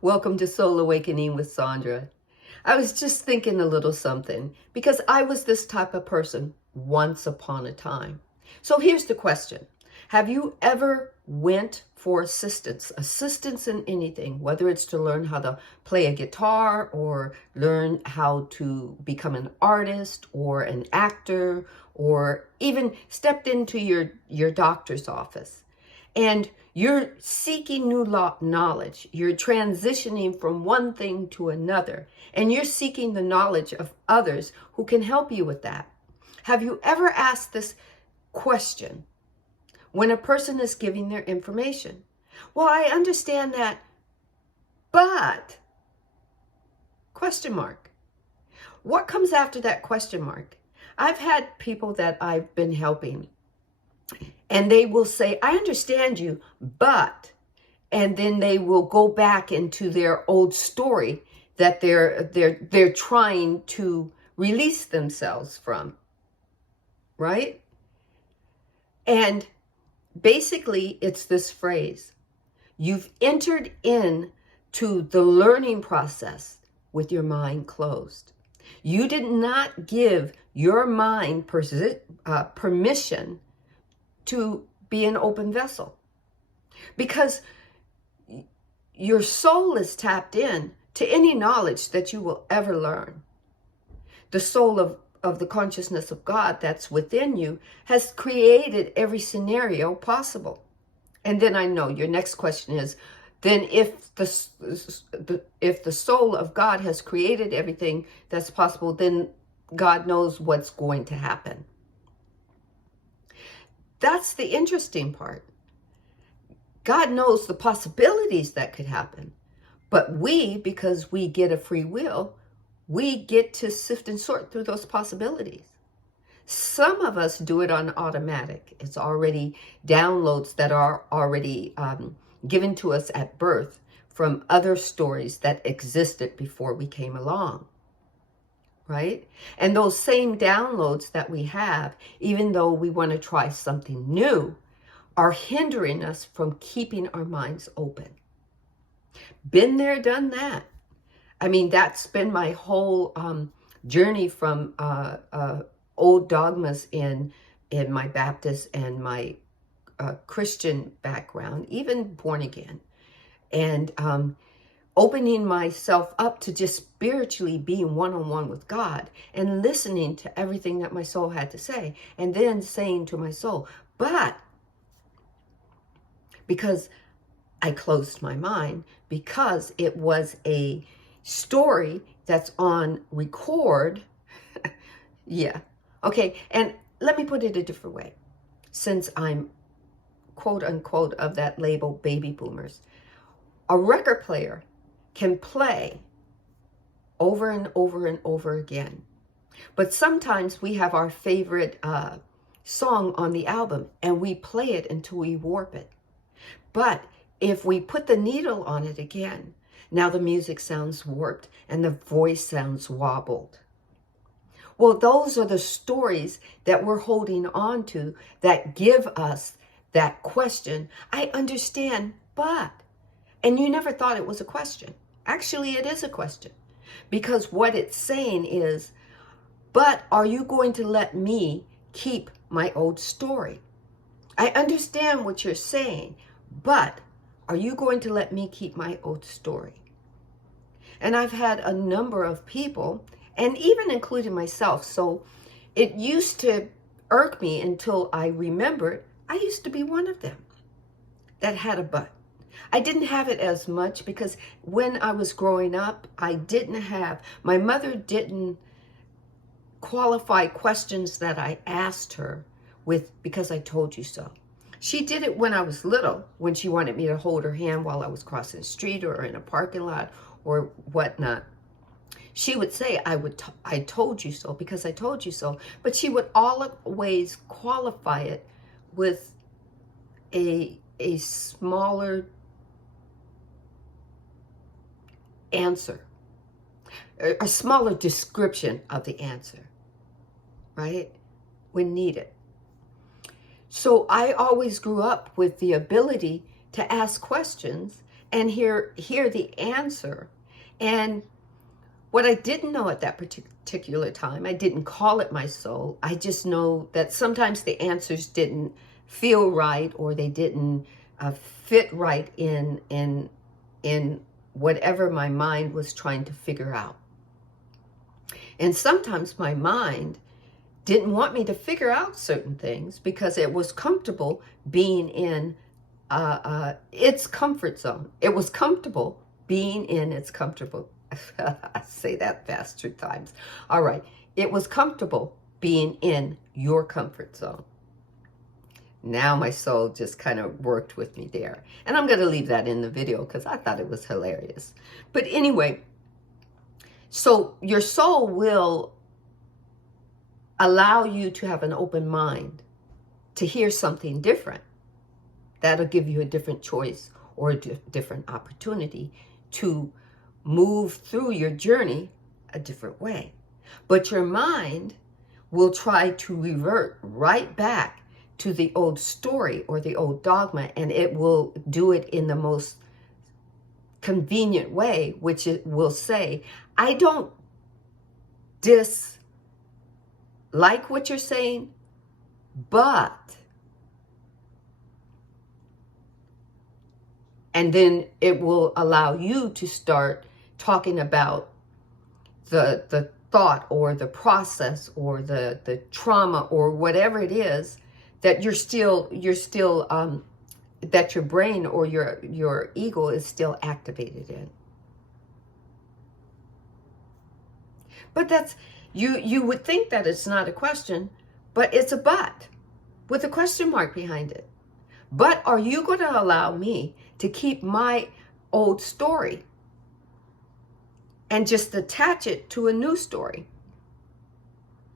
Welcome to Soul Awakening with Sandra. I was just thinking a little something because I was this type of person once upon a time. So here's the question. Have you ever went for assistance in anything, whether it's to learn how to play a guitar or learn how to become an artist or an actor, or even stepped into your doctor's office and you're seeking new knowledge. You're transitioning from one thing to another, and you're seeking the knowledge of others who can help you with that. Have you ever asked this question when a person is giving their information? Well, I understand that, but question mark. What comes after that question mark? I've had people that I've been helping, and they will say, I understand you, but, and then they will go back into their old story that they're trying to release themselves from, right? And basically it's this phrase: you've entered into the learning process with your mind closed. You did not give your mind permission to be an open vessel, because your soul is tapped in to any knowledge that you will ever learn. The soul of the consciousness of God that's within you has created every scenario possible. And then I know your next question is, then if the soul of God has created everything that's possible, then God knows what's going to happen. That's the interesting part. God knows the possibilities that could happen. But we, because we get a free will, we get to sift and sort through those possibilities. Some of us do it on automatic. It's already downloads that are already given to us at birth from other stories that existed before we came along. Right? And those same downloads that we have, even though we want to try something new, are hindering us from keeping our minds open. Been there, done that. I mean, that's been my whole journey from old dogmas in my Baptist and my Christian background, even born again. And opening myself up to just spiritually being one-on-one with God and listening to everything that my soul had to say, and then saying to my soul, but because I closed my mind, because it was a story that's on record. Yeah. Okay. And let me put it a different way. Since I'm quote unquote of that label, baby boomers, a record player can play over and over and over again. But sometimes we have our favorite song on the album and we play it until we warp it. But if we put the needle on it again, now the music sounds warped and the voice sounds wobbled. Well, those are the stories that we're holding on to that give us that question. I understand, but, and you never thought it was a question. Actually, it is a question, because what it's saying is, but are you going to let me keep my old story? I understand what you're saying, but are you going to let me keep my old story? And I've had a number of people, and even including myself, so it used to irk me until I remembered I used to be one of them that had a but. I didn't have it as much because when I was growing up, my mother didn't qualify questions that I asked her with because I told you so. She did it when I was little, when she wanted me to hold her hand while I was crossing the street or in a parking lot or whatnot. She would say, I told you so because I told you so. But she would always qualify it with a smaller answer, a smaller description of the answer, right? When needed. So I always grew up with the ability to ask questions and hear the answer. And what I didn't know at that particular time, I didn't call it my soul. I just know that sometimes the answers didn't feel right, or they didn't fit right in whatever my mind was trying to figure out. And sometimes my mind didn't want me to figure out certain things because it was comfortable being in its comfort zone. It was comfortable being in its comfortable. I say that fast 2 times. All right. It was comfortable being in your comfort zone. Now my soul just kind of worked with me there. And I'm going to leave that in the video because I thought it was hilarious. But anyway, so your soul will allow you to have an open mind to hear something different. That'll give you a different choice or a different opportunity to move through your journey a different way. But your mind will try to revert right back to the old story or the old dogma, and it will do it in the most convenient way, which it will say, I don't dislike what you're saying, but, and then it will allow you to start talking about the thought or the process or the trauma or whatever it is that you're still that your brain or your ego is still activated in. But that's, you would think that it's not a question, but it's a but with a question mark behind it. But are you going to allow me to keep my old story and just attach it to a new story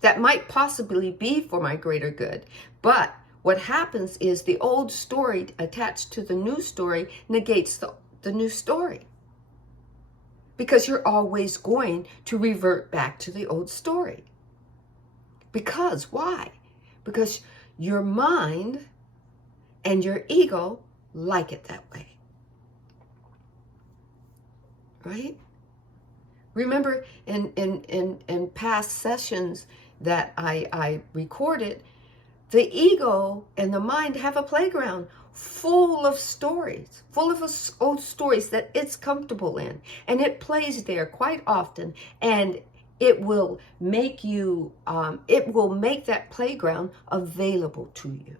that might possibly be for my greater good? But what happens is the old story attached to the new story negates the new story. Because you're always going to revert back to the old story. Because, why? Because your mind and your ego like it that way. Right? Remember in past sessions that I recorded, the ego and the mind have a playground full of stories, full of old stories that it's comfortable in. And it plays there quite often. And it will make you, it will make that playground available to you.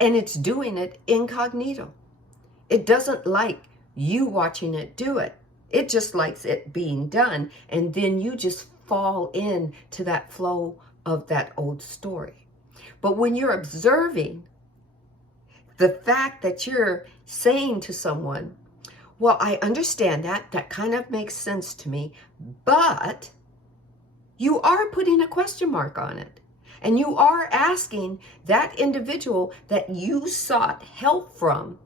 And it's doing it incognito. It doesn't like you watching it do it. It just likes it being done. And then you just fall into that flow of that old story. But when you're observing the fact that you're saying to someone, well, I understand that kind of makes sense to me, but you are putting a question mark on it. And you are asking that individual that you sought help from,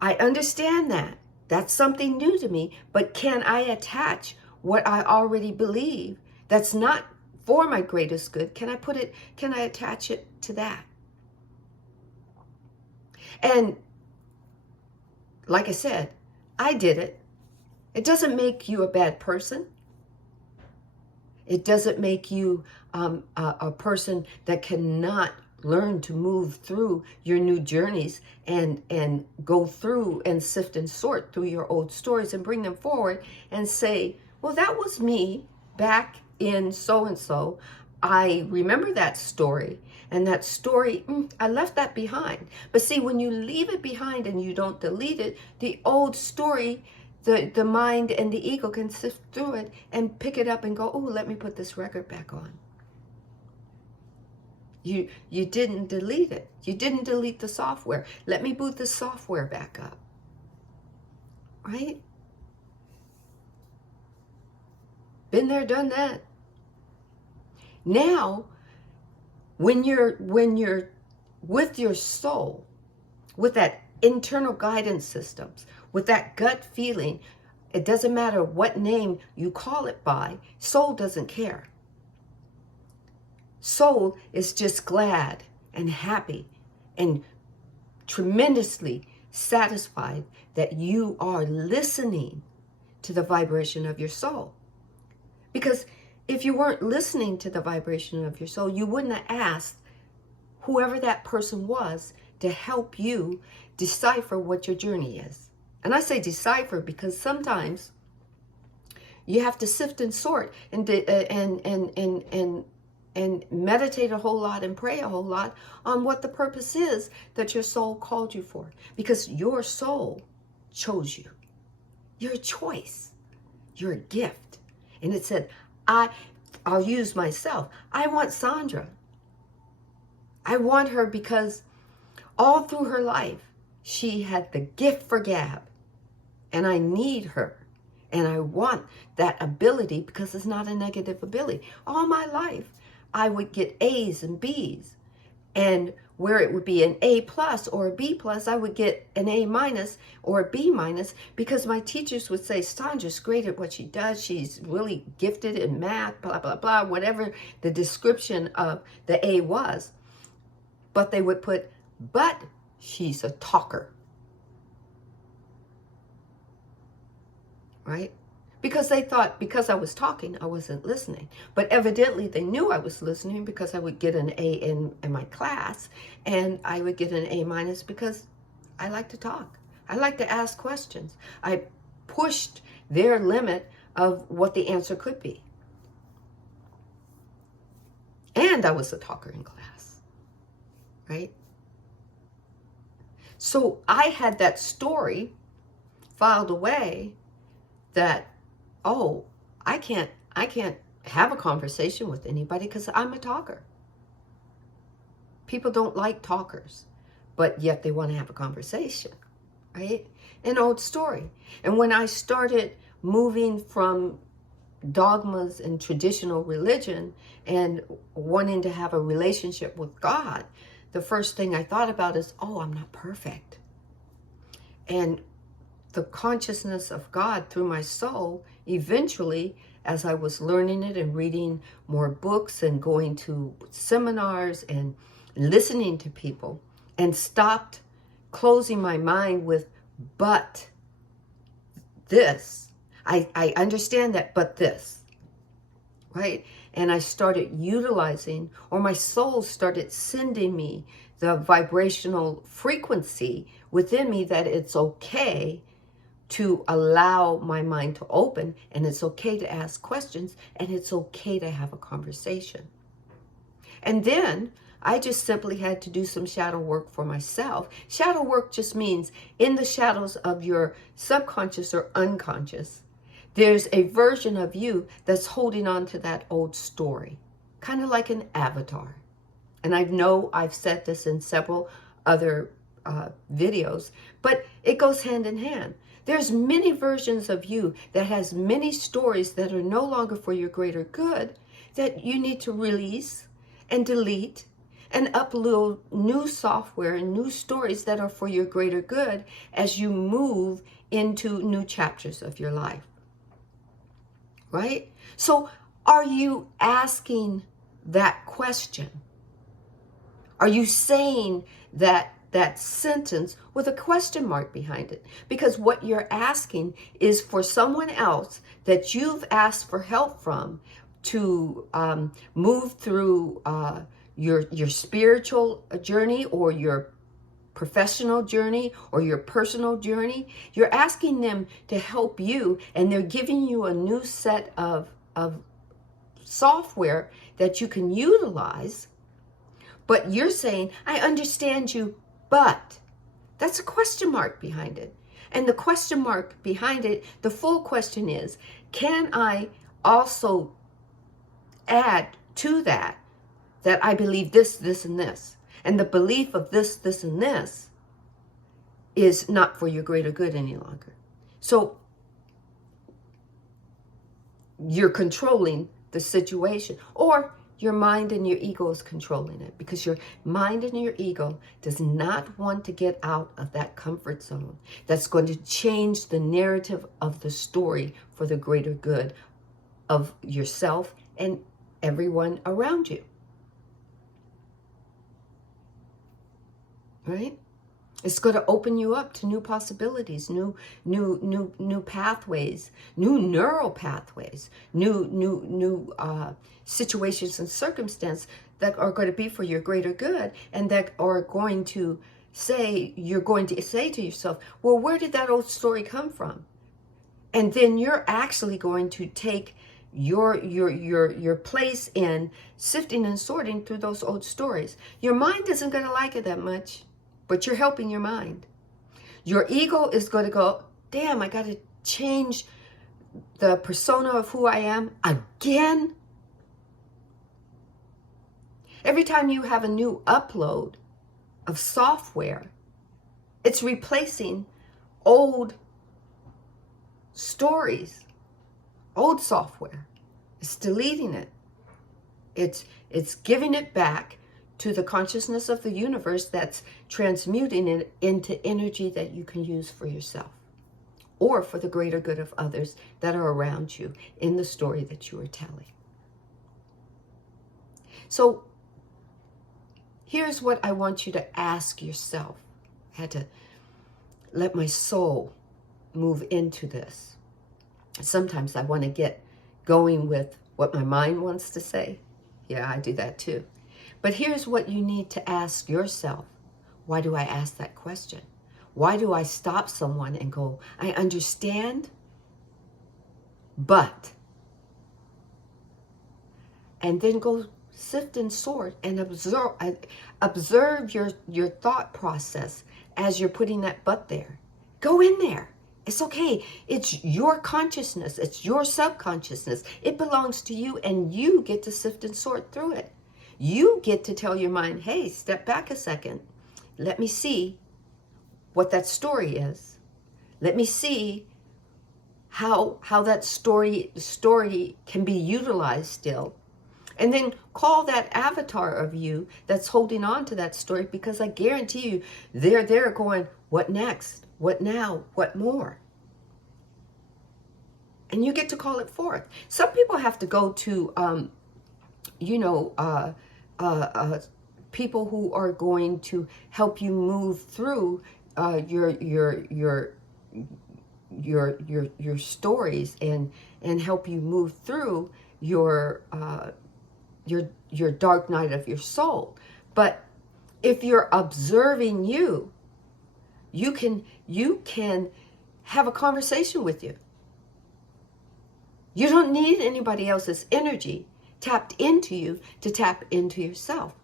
I understand that. That's something new to me, but can I attach what I already believe that's not for my greatest good? Can I attach it to that? And like I said, I did it. It doesn't make you a bad person. It doesn't make you a person that cannot learn to move through your new journeys and go through and sift and sort through your old stories and bring them forward and say, well, that was me back in so-and-so. I remember that story, and that story, I left that behind. But see, when you leave it behind and you don't delete it, the old story, the mind and the ego can sift through it and pick it up and go, oh, let me put this record back on. You didn't delete it. You didn't delete the software. Let me boot the software back up. Right? Been there, done that. Now, when you're with your soul, with that internal guidance systems, with that gut feeling, it doesn't matter what name you call it by, soul doesn't care. Soul is just glad and happy and tremendously satisfied that you are listening to the vibration of your soul. Because if you weren't listening to the vibration of your soul, you wouldn't have asked whoever that person was to help you decipher what your journey is. And I say decipher because sometimes you have to sift and sort and meditate a whole lot and pray a whole lot on what the purpose is that your soul called you for. Because your soul chose you. You're a choice. You're a gift. And it said, I'll use myself. I want Sandra. I want her because all through her life, she had the gift for gab. And I need her. And I want that ability because it's not a negative ability. All my life, I would get A's and B's. And where it would be an A plus or a B plus, I would get an A minus or a B minus because my teachers would say, Sandra's great at what she does. She's really gifted in math, blah, blah, blah, whatever the description of the A was. But they would put, but she's a talker. Right? Because they thought because I was talking, I wasn't listening. But evidently they knew I was listening because I would get an A in my class and I would get an A minus because I like to talk. I like to ask questions. I pushed their limit of what the answer could be. And I was a talker in class, right? So I had that story filed away that, oh, I can't have a conversation with anybody because I'm a talker. People don't like talkers, but yet they want to have a conversation, right? An old story. And when I started moving from dogmas and traditional religion and wanting to have a relationship with God, the first thing I thought about is, oh, I'm not perfect. And the consciousness of God through my soul, eventually, as I was learning it and reading more books and going to seminars and listening to people, and stopped closing my mind with, but this. I understand that, but this, right? And I started utilizing, or my soul started sending me the vibrational frequency within me that it's okay to allow my mind to open, and it's okay to ask questions, and it's okay to have a conversation. And then I just simply had to do some shadow work for myself. Shadow work just means in the shadows of your subconscious or unconscious, there's a version of you that's holding on to that old story, kind of like an avatar. And I know I've said this in several other videos, but it goes hand in hand. There's many versions of you that has many stories that are no longer for your greater good that you need to release and delete and upload new software and new stories that are for your greater good as you move into new chapters of your life. Right? So are you asking that question? Are you saying that sentence with a question mark behind it? Because what you're asking is for someone else that you've asked for help from to move through your spiritual journey or your professional journey or your personal journey. You're asking them to help you, and they're giving you a new set of software that you can utilize. But you're saying, I understand you, but that's a question mark behind it. And the question mark behind it, the full question is, can I also add to that I believe this, this, and this? And the belief of this, this, and this is not for your greater good any longer. So you're controlling the situation, or your mind and your ego is controlling it, because your mind and your ego does not want to get out of that comfort zone that's going to change the narrative of the story for the greater good of yourself and everyone around you. Right? It's going to open you up to new possibilities, new pathways, new neural pathways, new situations and circumstances that are going to be for your greater good, and that are going to you're going to say to yourself, well, where did that old story come from? And then you're actually going to take your place in sifting and sorting through those old stories. Your mind isn't going to like it that much, but you're helping your mind. Your ego is going to go, damn, I got to change the persona of who I am again. Every time you have a new upload of software, it's replacing old stories, old software. It's deleting it. It's giving it back to the consciousness of the universe that's transmuting it into energy that you can use for yourself or for the greater good of others that are around you in the story that you are telling. So here's what I want you to ask yourself. I had to let my soul move into this. Sometimes I want to get going with what my mind wants to say. Yeah, I do that too. But here's what you need to ask yourself. Why do I ask that question? Why do I stop someone and go, I understand, but, and then go sift and sort and observe your thought process as you're putting that but there. Go in there. It's okay. It's your consciousness. It's your subconsciousness. It belongs to you, and you get to sift and sort through it. You get to tell your mind, hey, step back a second. Let me see what that story is. Let me see how that story can be utilized still. And then call that avatar of you that's holding on to that story, because I guarantee you they're there going, what next? What now? What more? And you get to call it forth. Some people have to go to, people who are going to help you move through your stories and help you move through your dark night of your soul. But if you're observing you can have a conversation with you. You don't need anybody else's energy tapped into you to tap into yourself.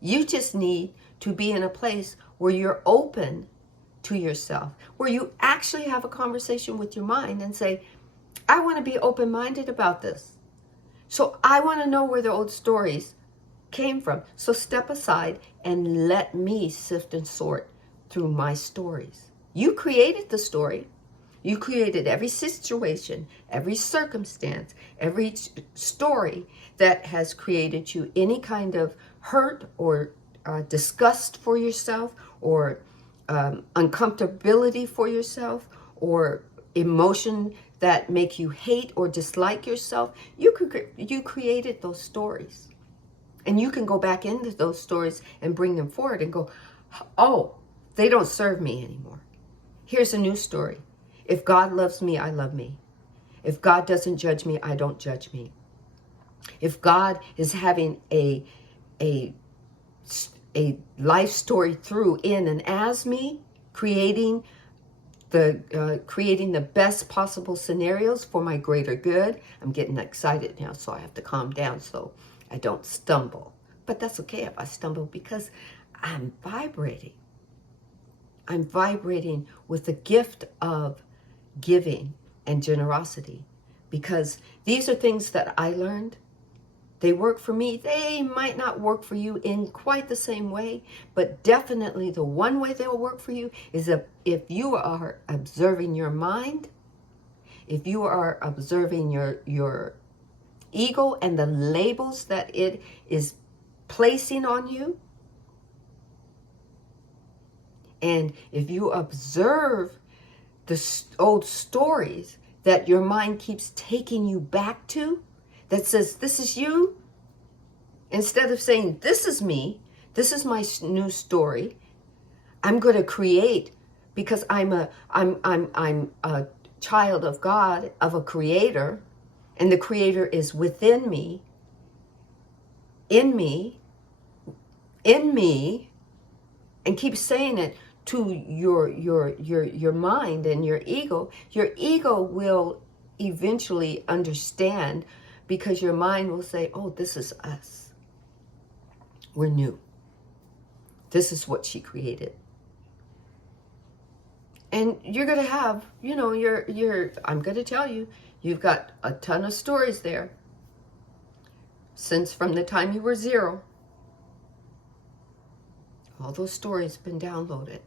You just need to be in a place where you're open to yourself, where you actually have a conversation with your mind and say, I want to be open-minded about this. So I want to know where the old stories came from. So step aside and let me sift and sort through my stories. You created the story. You created every situation, every circumstance, every story that has created you any kind of hurt or disgust for yourself, or uncomfortability for yourself, or emotion that make you hate or dislike yourself. You created those stories. And you can go back into those stories and bring them forward and go, oh, they don't serve me anymore. Here's a new story. If God loves me, I love me. If God doesn't judge me, I don't judge me. If God is having a life story through, in, and as me, creating the best possible scenarios for my greater good. I'm getting excited now, so I have to calm down so I don't stumble. But that's okay if I stumble, because I'm vibrating. I'm vibrating with the gift of giving and generosity, because these are things that I learned. They work for me. They might not work for you in quite the same way, but definitely the one way they'll work for you is if you are observing your mind, if you are observing your ego and the labels that it is placing on you. And if you observe the old stories that your mind keeps taking you back to, that says, this is you, instead of saying, this is me, this is my new story, I'm going to create because I'm a child of God, of a creator, and the creator is within me, in me, in me, and keep saying it to your mind and your ego will eventually understand, because your mind will say, oh, this is us. We're new. This is what she created. And you're going to have, I'm going to tell you, you've got a ton of stories there since from the time you were 0. All those stories have been downloaded.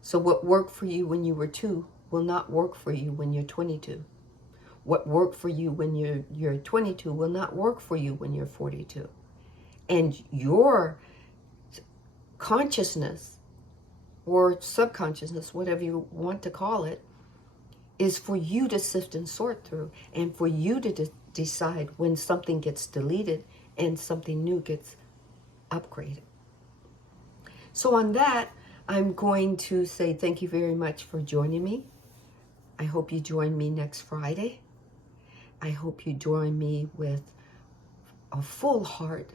So what worked for you when you were 2 will not work for you when you're 22. What worked for you when you're 22 will not work for you when you're 42. And your consciousness or subconsciousness, whatever you want to call it, is for you to sift and sort through, and for you to decide when something gets deleted and something new gets upgraded. So on that, I'm going to say thank you very much for joining me. I hope you join me next Friday. I hope you join me with a full heart,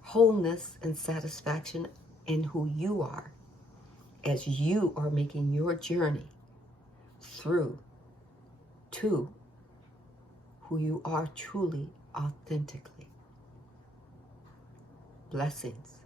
wholeness, and satisfaction in who you are, as you are making your journey through to who you are truly, authentically. Blessings.